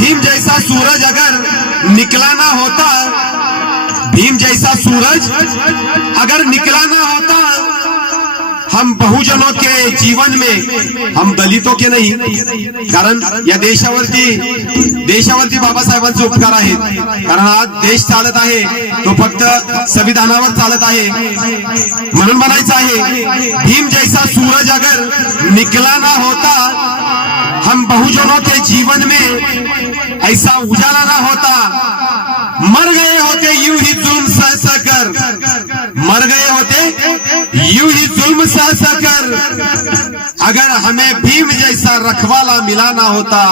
भीम जैसा सूरज अगर निकला ना होता, भीम जैसा सूरज अगर निकला ना होता, हम बहुजनों के जीवन में, हम दलितों के नाही, कारण या देशावरती बाबासाहेबांचे उपकार आहेत. कारण आज देश चालत आहे तो फक्त संविधानावर चालत आहे. म्हणून म्हणायचं आहे, भीम जैसा सूरज अगर निकला ना होता, हम बहुजनों के जीवन में ऐसा उजाला ना होता, मर गए होते यूं ही जुल्म सह सहकर, मर गए होते यूं ही जुल्म सह सहकर, अगर हमें भीम जैसा रखवाला मिला ना होता,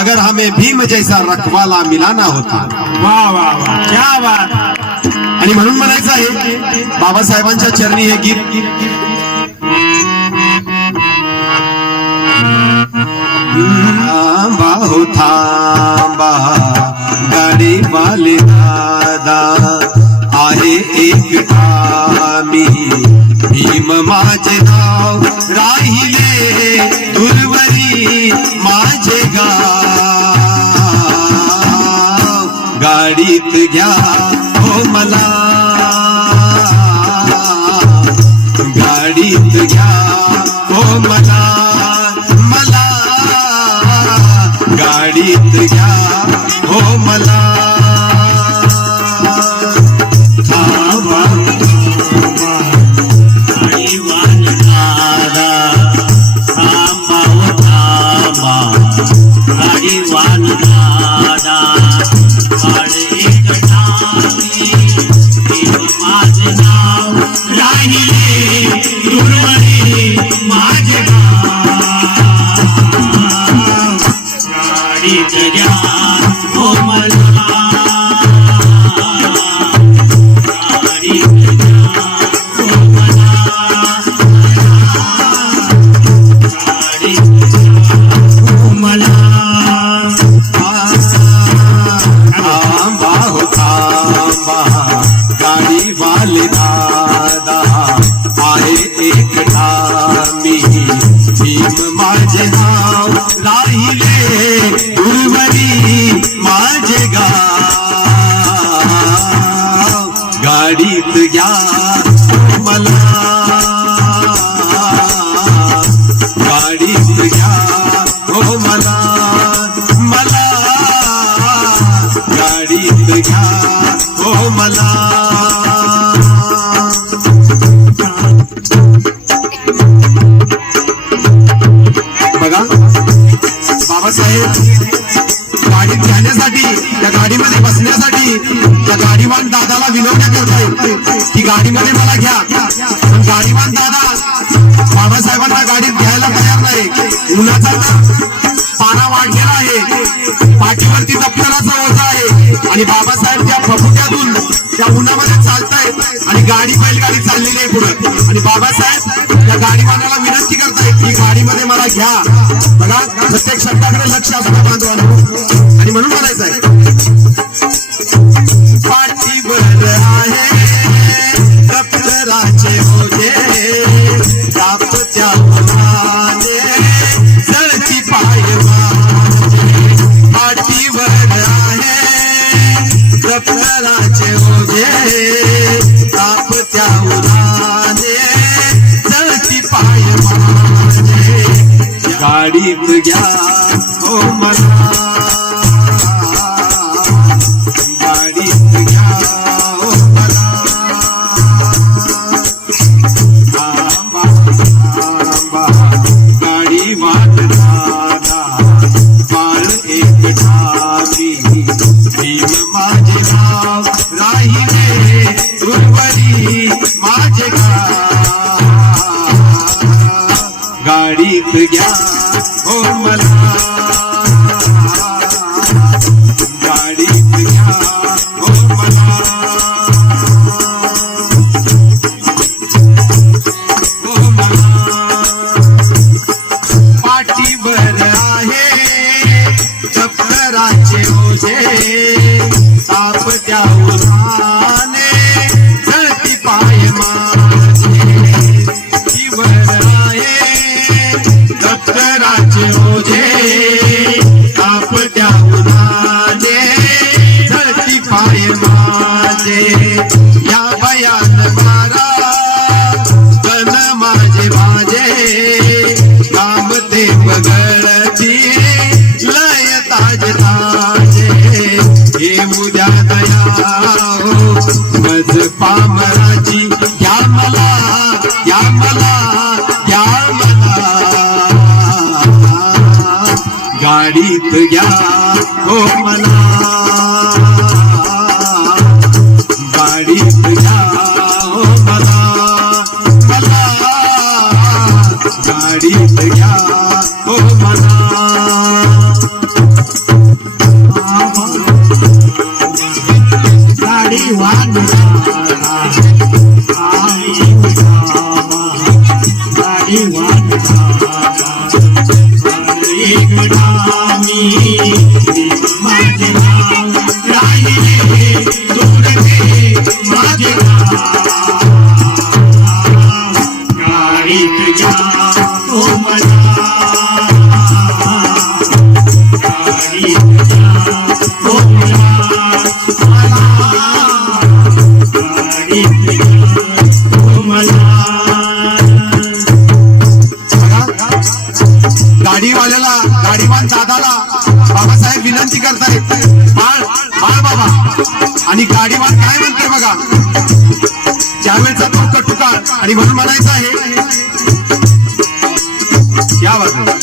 अगर हमें भीम जैसा रखवाला मिला ना होता. वाह वाह वाह, क्या बात. आणि म्हणून म्हणायचं आहे, बाबासाहेबांच्या चरणी हे गीत. थांबा हो थांबा गाडी वाले दादा, आहे एक ठामी भीम माझे नाव, राहिले दूरवरी माझे गाव, गाडीत घ्या हो मला, गाडीत घ्या हो मला, गाडीत घ्या हो मला. थांबा गाडीवान दादा, थांबा हो थांबा गाडीवान दादा, गाडी एक ठामी भीम माझे नाव, राहिले दूरवरी माझे गाव, गाडीत घ्या हो मला, गाडीत घ्या हो मला, गाडीत घ्या हो मला. थांबा हो थांबा गाडी वाले दादा, आहे एक ठामी भीम माझे नाव, राहिले दूरवरी माझे गाव, गाडीत घ्या हो मला, गाडीत घ्या हो मला, मला गाडीत घ्या हो मला. बघा बाबासाहेब गाडीत घेण्यासाठी, त्या गाडीमध्ये बसण्यासाठी त्या गाडीवान दादाला विनवण्या करतायत की गाडीमध्ये मला घ्या. पण गाडीवान दादा बाबासाहेबांना गाडीत घ्यायला तयार नाही. उन्हाचा पारा वाढलेला आहे, पाठीवरती दप्तराचा ओझा आहे आणि बाबासाहेब त्या फफुट्यातून त्या उन्हामध्ये चालतायत आणि गाडी बैलगाडी चाललेली आहे पुढे. आणि बाबासाहेब त्या गाडीवानाला विनंती करतायत की गाडीमध्ये मला घ्या. बघा प्रत्येक शब्दाकडे लक्ष असणं बांधवांनो. आणि म्हणून म्हणायचं आहे, पाठीवर आहे दप्तराचे ओझे, दाबत्या उन्हाने जळती पाय माझे, पाठीवर आहे दप्तराचे ओझे, दाबत्या उन्हाने जळती पाय माझे, गाडीत घ्या हो मला, गाडीत घ्या हो मला. थांबा थांबा गाडीवान दादा, बाळ एक ठामी भीम माझे नाव, राहिले दूरवरी माझे गाव, गाडीत घ्या हो मला, गाडीत घ्या हो मला, हो मला. पाठीवर आहे दप्तराचे ओझे, तापत्या उन्हाने जळती पाय माझे, पाठीवर आहे दप्तराचे ओझे, तापत्या उन्हाने येऊ द्या दया हो मज पामराची या मला या मला या मला गाडीत घ्या हो मला गाडीत घ्या हो मला मला गाडीत घ्या हो मला गाडी वाहन गाडी माझे नाव राहिले तुझे माझे गाडीत जा हो मला गाडीत जा हो मला गाडीत जा हो मला गाडीवाल्याला गाडीवान दादाला बाबासाहेब विनंती करतायत बाळ बाळ बाबा आणि गाडीवान काय म्हणते बघा ज्यावेळेचा तो कटुका आणि म्हणून म्हणायचं आहे या बाजूला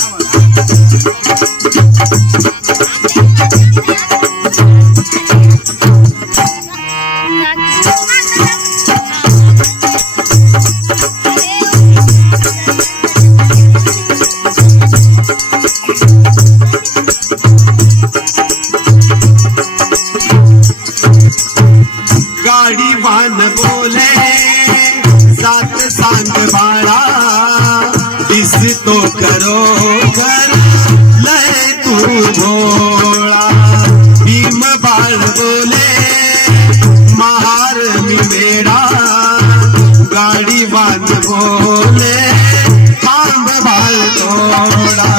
गाडीवान बोले जात सांग बाळा दिसतो करो कर लय तू भोळा भीम बाळ बोले महार मी मेडा गाडीवान बोले थांब बाळ थोडा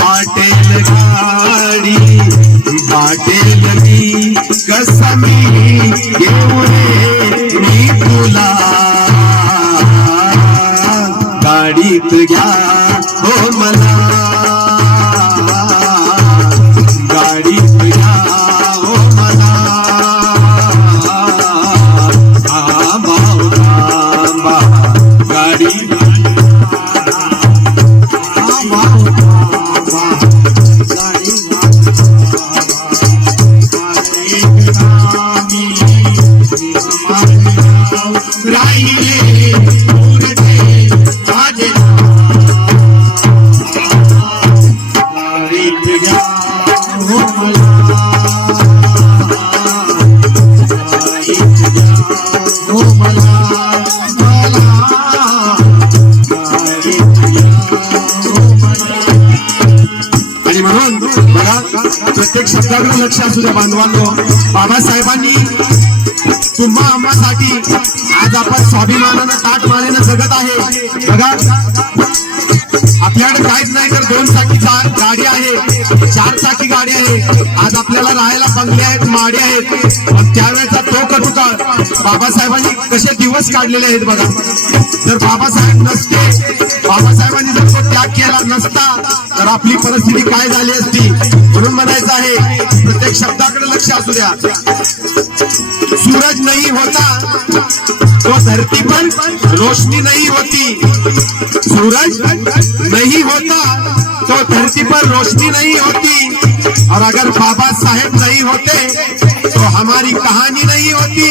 वाटेल गाडी वाटेल मी कसमी येऊ रे मी तुला गाडीत घ्या हो मला गाडीत घ्या हो मला थांबा थांबा गाडी राहिले तुझे माझे गाडीत जा हो मला गाडीत जा हो मला मला गाडीत जा हो मला आणि म्हणून बघा प्रत्येक शब्दाकडे लक्ष असू द्या बांधवांनो बाबासाहेबांनी तुम्हा आम्हासाठी आज आपण स्वाभिमानानं ताट मानेनं जगत आहे बघा आपल्याकडे काहीच नाही तर 2 चाकी गाडी आहे 4 चाकी गाडी आहे आज आपल्याला राहायला बंगले आहेत माडे आहेत पण त्यावेळेचा तो कटुका बाबासाहेबांनी कसे दिवस काढलेले आहेत बघा जर बाबासाहेब नसते बाबासाहेबांनी जर तो त्याग केला नसता तर आपली परिस्थिती काय झाली असती म्हणून म्हणायचं आहे प्रत्येक शब्दाकडे लक्ष असू द्या सूरज नहीं होता तो धरती पर रोशनी नहीं होती सूरज नहीं होता तो धरती पर रोशनी नहीं होती और अगर बाबा साहेब नहीं होते तो हमारी कहानी नहीं होती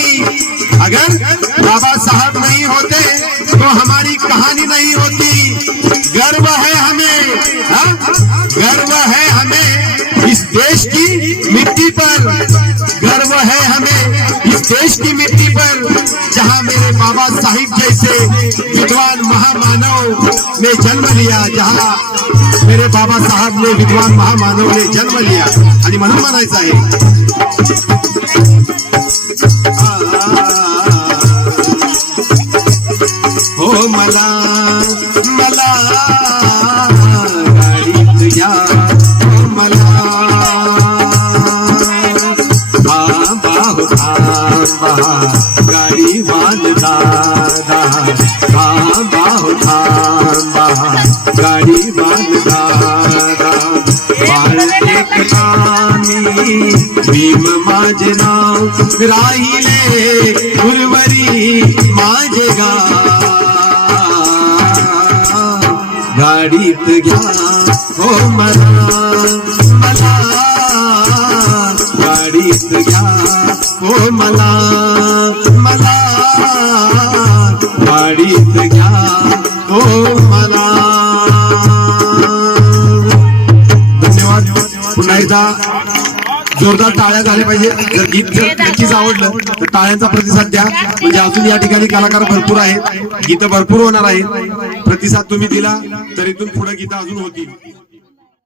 अगर बाबा साहब नहीं होते तो हमारी कहानी नहीं होती गर्व है हमें गर्व है हमें इस देश की मिट्टी पर गर्व है हमें इस देश की मिट्टी पर जहां मेरे बाबा साहिब जैसे विद्वान महामानव ने जन्म लिया जहां मेरे बाबा साहब ने विद्वान महामानव ने जन्म लिया आणि म्हणून म्हणायचं आहे हो मला मला गाडीत घ्या हो मला गाडी वान दादा थांबा थांबा गाडी वान दादा एक कामी भीम माझे नाव राहिले उर्वरी माझे गाव गाडीत घ्या हो मला मला गाडीत घ्या हो मला मला गाडीत घ्या हो मला. धन्यवाद. पुन्हा एकदा जोरदार टाळ्या झाल्या पाहिजे. जर गीत जर नक्कीच आवडलं तर टाळ्यांचा प्रतिसाद द्या. म्हणजे अजून या ठिकाणी कलाकार भरपूर आहेत, गीतं भरपूर होणार आहेत. प्रतिसाद तुम्ही दिला तर इथून पुढे गीतं अजून होतील.